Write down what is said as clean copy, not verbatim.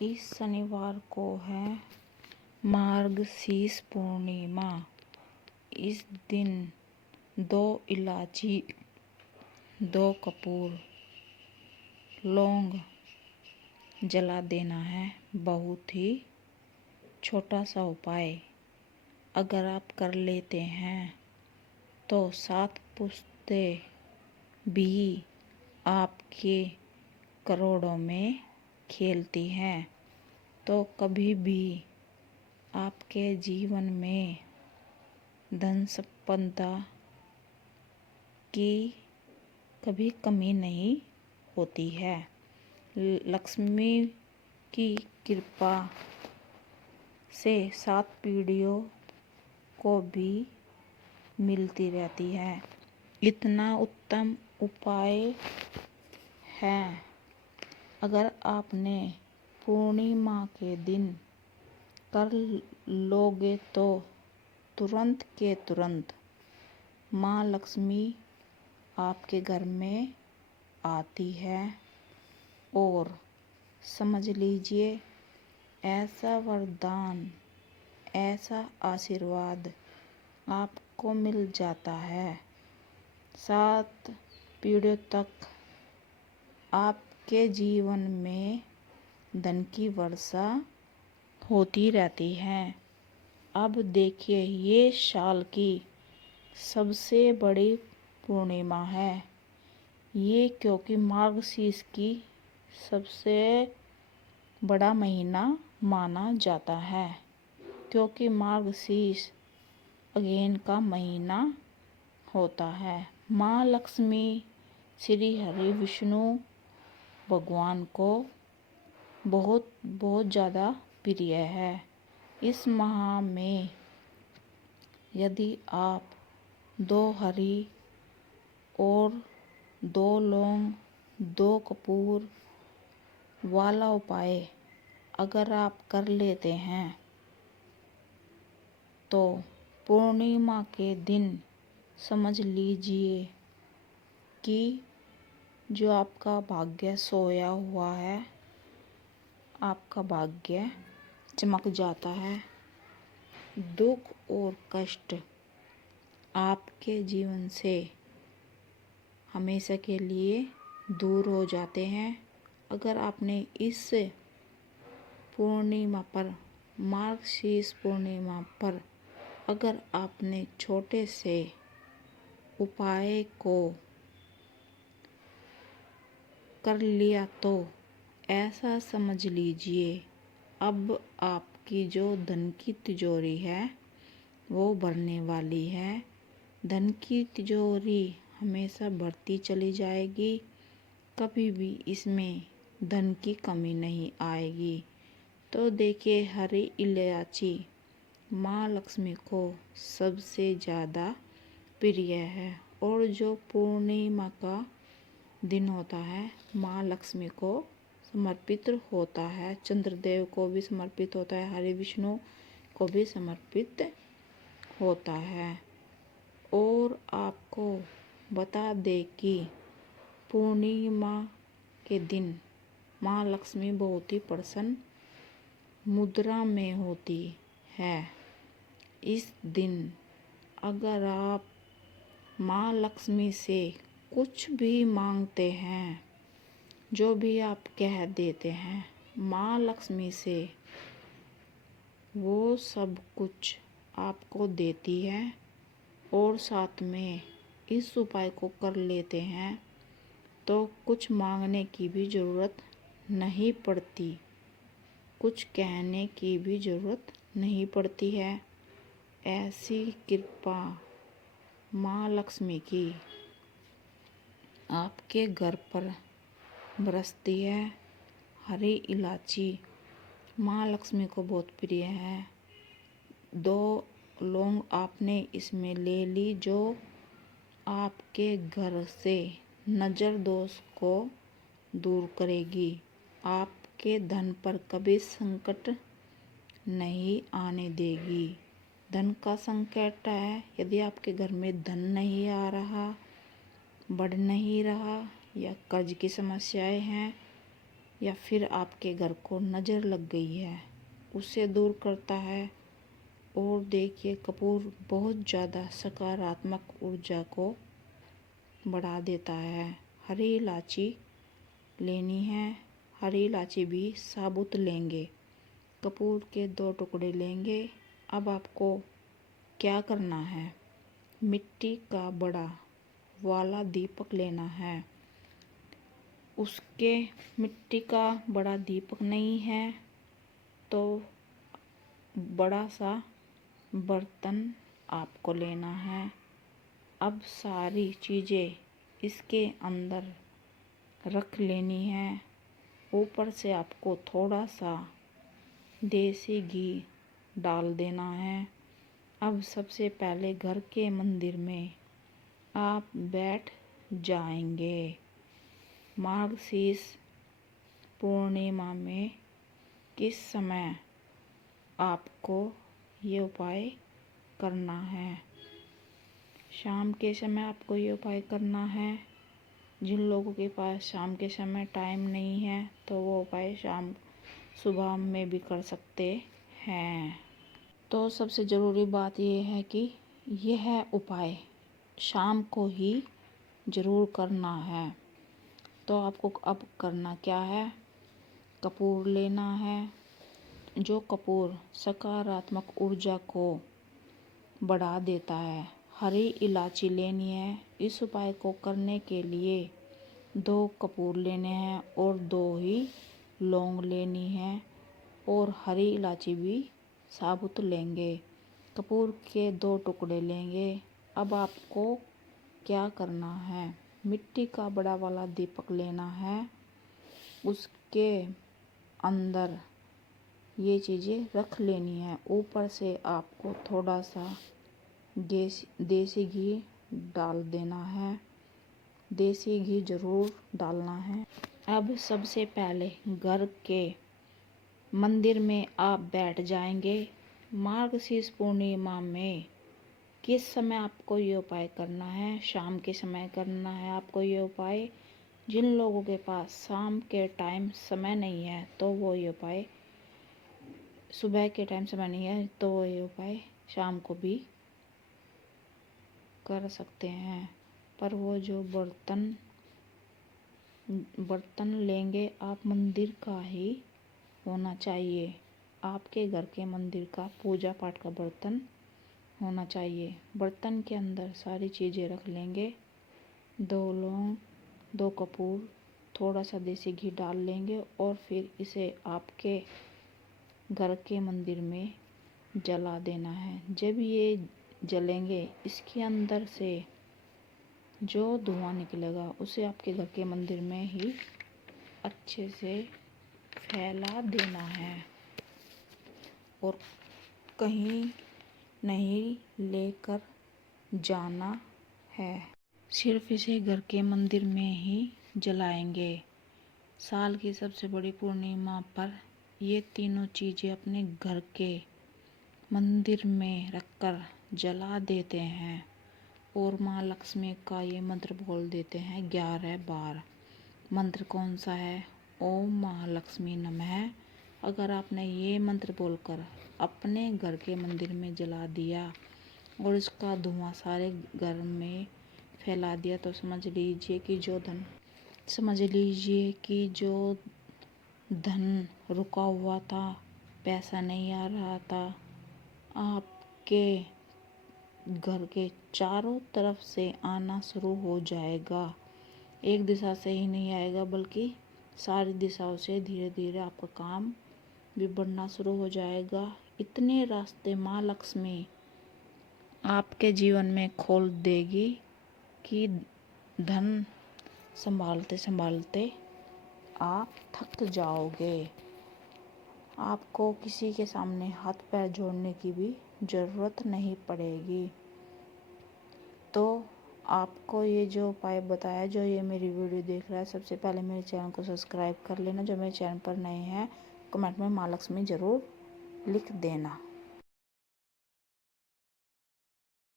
इस शनिवार को है मार्गशीर्ष पूर्णिमा। इस दिन 2 इलायची, 2 कपूर, लौंग जला देना है। बहुत ही छोटा सा उपाय अगर आप कर लेते हैं तो 7 पुश्तें भी आपके करोड़ों में खेलती हैं। तो कभी भी आपके जीवन में धन संपदा की कभी कमी नहीं होती है। लक्ष्मी की कृपा से 7 पीढ़ियों को भी मिलती रहती है। इतना उत्तम उपाय है। अगर आपने पूर्णिमा के दिन कर लोगे तो तुरंत के तुरंत माँ लक्ष्मी आपके घर में आती है और समझ लीजिए ऐसा वरदान, ऐसा आशीर्वाद आपको मिल जाता है। 7 पीढ़ियों तक आपके जीवन में धन की वर्षा होती रहती है। अब देखिए, ये साल की सबसे बड़ी पूर्णिमा है। ये क्योंकि मार्गशीर्ष की सबसे बड़ा महीना माना जाता है, क्योंकि मार्गशीर्ष अगेन का महीना होता है। माँ लक्ष्मी श्री हरि विष्णु भगवान को बहुत बहुत ज़्यादा प्रिय है। इस माह में यदि आप 2 हरी और 2 लौंग, 2 कपूर वाला उपाय अगर आप कर लेते हैं तो पूर्णिमा के दिन समझ लीजिए कि जो आपका भाग्य सोया हुआ है, आपका भाग्य चमक जाता है। दुख और कष्ट आपके जीवन से हमेशा के लिए दूर हो जाते हैं। अगर आपने इस पूर्णिमा पर, मार्गशीर्ष पूर्णिमा पर अगर आपने छोटे से उपाय को कर लिया तो ऐसा समझ लीजिए अब आपकी जो धन की तिजोरी है वो भरने वाली है। धन की तिजोरी हमेशा बढ़ती चली जाएगी। कभी भी इसमें धन की कमी नहीं आएगी। तो देखिए, हरी इलायची माँ लक्ष्मी को सबसे ज़्यादा प्रिय है और जो पूर्णिमा का दिन होता है माँ लक्ष्मी को समर्पित होता है। चंद्रदेव को भी समर्पित होता है, हरि विष्णु को भी समर्पित होता है। और आपको बता दे कि पूर्णिमा के दिन माँ लक्ष्मी बहुत ही प्रसन्न मुद्रा में होती है। इस दिन अगर आप माँ लक्ष्मी से कुछ भी मांगते हैं, जो भी आप कह देते हैं, माँ लक्ष्मी से वो सब कुछ आपको देती है। और साथ में इस उपाय को कर लेते हैं तो कुछ मांगने की भी ज़रूरत नहीं पड़ती, कुछ कहने की भी ज़रूरत नहीं पड़ती है। ऐसी कृपा माँ लक्ष्मी की आपके घर पर बरसती है। हरी इलायची माँ लक्ष्मी को बहुत प्रिय है। 2 लौंग आपने इसमें ले ली जो आपके घर से नज़र दोष को दूर करेगी। आपके धन पर कभी संकट नहीं आने देगी। धन का संकट है, यदि आपके घर में धन नहीं आ रहा, बढ़ नहीं रहा, या कर्ज की समस्याएं हैं, या फिर आपके घर को नज़र लग गई है, उसे दूर करता है। और देखिए कपूर बहुत ज़्यादा सकारात्मक ऊर्जा को बढ़ा देता है। हरी इलायची लेनी है, हरी इलायची भी साबुत लेंगे। कपूर के 2 टुकड़े लेंगे। अब आपको क्या करना है, मिट्टी का बड़ा वाला दीपक लेना है। उसके मिट्टी का बड़ा दीपक नहीं है तो बड़ा सा बर्तन आपको लेना है। अब सारी चीज़ें इसके अंदर रख लेनी है। ऊपर से आपको थोड़ा सा देसी घी डाल देना है। अब सबसे पहले घर के मंदिर में आप बैठ जाएंगे। मार्गशीर्ष पूर्णिमा में किस समय आपको ये उपाय करना है? शाम के समय आपको ये उपाय करना है। जिन लोगों के पास शाम के समय टाइम नहीं है तो वो उपाय सुबह में भी कर सकते हैं। तो सबसे ज़रूरी बात ये है कि यह उपाय शाम को ही ज़रूर करना है। तो आपको अब करना क्या है, कपूर लेना है। जो कपूर सकारात्मक ऊर्जा को बढ़ा देता है। हरी इलायची लेनी है। इस उपाय को करने के लिए 2 कपूर लेने हैं और 2 ही लौंग लेनी है और हरी इलायची भी साबुत लेंगे। कपूर के 2 टुकड़े लेंगे। अब आपको क्या करना है, मिट्टी का बड़ा वाला दीपक लेना है। उसके अंदर ये चीज़ें रख लेनी है। ऊपर से आपको थोड़ा सा देसी घी डाल देना है। देसी घी ज़रूर डालना है। अब सबसे पहले घर के मंदिर में आप बैठ जाएंगे। मार्गशीर्ष पूर्णिमा में किस समय आपको ये उपाय करना है, शाम के समय करना है आपको ये उपाय। जिन लोगों के पास शाम के टाइम समय नहीं है तो वो ये उपाय, सुबह के टाइम समय नहीं है तो वो ये उपाय शाम को भी कर सकते हैं। पर वो जो बर्तन लेंगे आप मंदिर का ही होना चाहिए। आपके घर के मंदिर का पूजा पाठ का बर्तन होना चाहिए। बर्तन के अंदर सारी चीज़ें रख लेंगे। 2 लौंग, 2 कपूर, थोड़ा सा देसी घी डाल लेंगे और फिर इसे आपके घर के मंदिर में जला देना है। जब ये जलेंगे इसके अंदर से जो धुआं निकलेगा उसे आपके घर के मंदिर में ही अच्छे से फैला देना है और कहीं नहीं लेकर जाना है। सिर्फ इसे घर के मंदिर में ही जलाएंगे। साल की सबसे बड़ी पूर्णिमा पर ये तीनों चीज़ें अपने घर के मंदिर में रखकर जला देते हैं और माँ लक्ष्मी का ये मंत्र बोल देते हैं 11 बार। मंत्र कौन सा है? ओम महालक्ष्मी नमः। अगर आपने ये मंत्र बोलकर अपने घर के मंदिर में जला दिया और इसका धुआं सारे घर में फैला दिया तो समझ लीजिए कि जो धन रुका हुआ था, पैसा नहीं आ रहा था, आपके घर के चारों तरफ से आना शुरू हो जाएगा। एक दिशा से ही नहीं आएगा बल्कि सारी दिशाओं से धीरे धीरे आपका काम भी बढ़ना शुरू हो जाएगा। इतने रास्ते माँ लक्ष्मी आपके जीवन में खोल देगी कि धन संभालते संभालते आप थक जाओगे। आपको किसी के सामने हाथ पैर जोड़ने की भी ज़रूरत नहीं पड़ेगी। तो आपको ये जो उपाय बताया, जो ये मेरी वीडियो देख रहा है, सबसे पहले मेरे चैनल को सब्सक्राइब कर लेना। जो मेरे चैनल पर नए हैं कमेंट में माँ लक्ष्मी ज़रूर लिख देना।